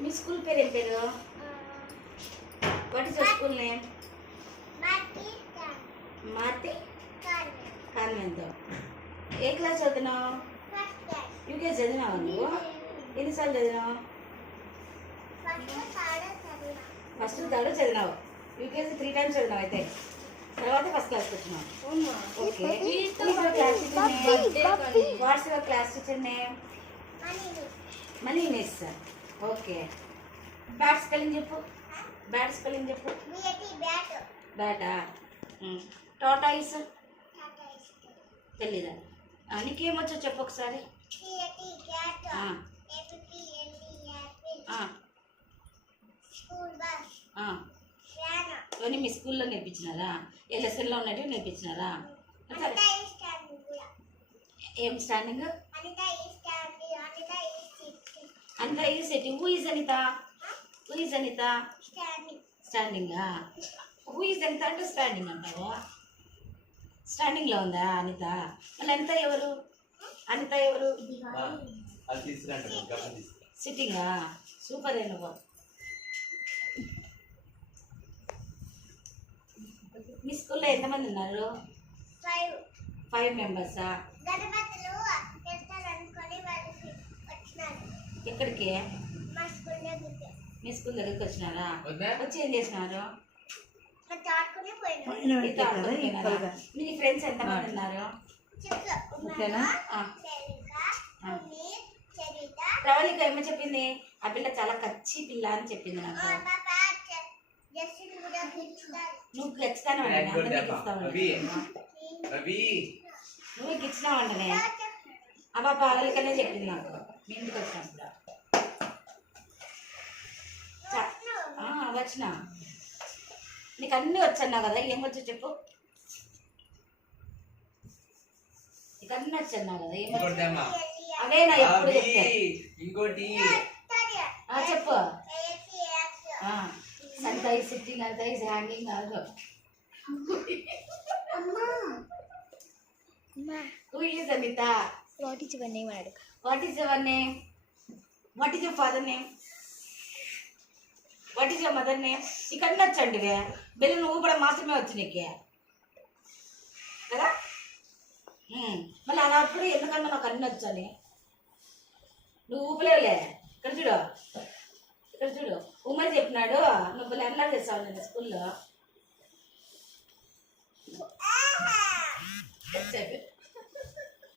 మీ school పేరు ఏం పేరు? What is your school name? Marthi convent. ఏ క్లాస్ చదువుతున్నావు? యూకేజీ చదివినావు నువ్వు? ఎన్నిసార్లు చదివినావు? ఫస్ట్ థర్డ్ చదివినావు. యూకేజీ 3 times చదివినావు అయితే. తర్వాత ఫస్ట్ క్లాస్కి వచ్చినావు. Okay. What's your class teacher name? Mani miss. Okay. Bat spelling చెప్పు. బ్యాట్ స్పెల్లింగ్ చెప్పు. బ్యాటా? టాటాయిస్ తెలీదా? నీకేమొచ్చో చెప్పు ఒకసారి. ఇవన్నీ మీ స్కూల్లో నేర్పించినారా? ఏ లెసన్లో ఉన్నట్టు నేర్పించినారా? ఏం standing? Anita is sitting. Who is Anita? Who is Anita? స్టాండింగా? హూ ఈజ్ అనిత అంటే స్టాండింగ్ అంటావా? స్టాండింగ్లో ఉందా అనిత? మళ్ళీ అనిత ఎవరు? అనిత ఎవరు? సిట్టింగా? సూపర్. నువ్వు మీ స్కూల్లో ఎంతమంది ఉన్నారు? 5 members-ఆ? ఎక్కడికి? మీ స్కూల్ దగ్గరికి వచ్చినారా? వచ్చి ఏం చేసినారు? మీ ఫ్రెండ్స్ ఎంతమంది ఉన్నారు? ప్రవళిక ఏమో చెప్పింది? ఆ పిల్ల చాలా కచ్చి పిల్ల అని చెప్పింది నాకు. నువ్వు ఖచ్చితంగా నువ్వు ఇచ్చినావంటనే ఆ పాప ప్రవళికనే చెప్పింది నాకు మీ ఇంటికి వచ్చినప్పుడు. వచ్చిన నీకు అన్నీ వచ్చన్నావు కదా, ఏమొచ్చో చెప్పు. నీకు అన్నీ వచ్చన్నావు కదా, ఏమొచ్చు? అవే నా ఎప్పుడు చెప్తే చెప్పు. Sanita is sitting, Anita is hanging. Who is Anita? What is your name? What is your name? What is your father name? What is your mother name? నీకు అన్నీ వచ్చండివే. బెల్లు నువ్వు కూడా మాత్రమే వచ్చు నీకే కదా. మళ్ళీ అలాప్పుడు ఎందుకన్నా నాకు అన్నీ వచ్చని నువ్వు ఊపలేవులే. ఇక్కడ చూడు, ఇక్కడ చూడు. ఉమర్ చెప్పినాడు నువ్వు ఎలా చేసావు నేను స్కూల్లో.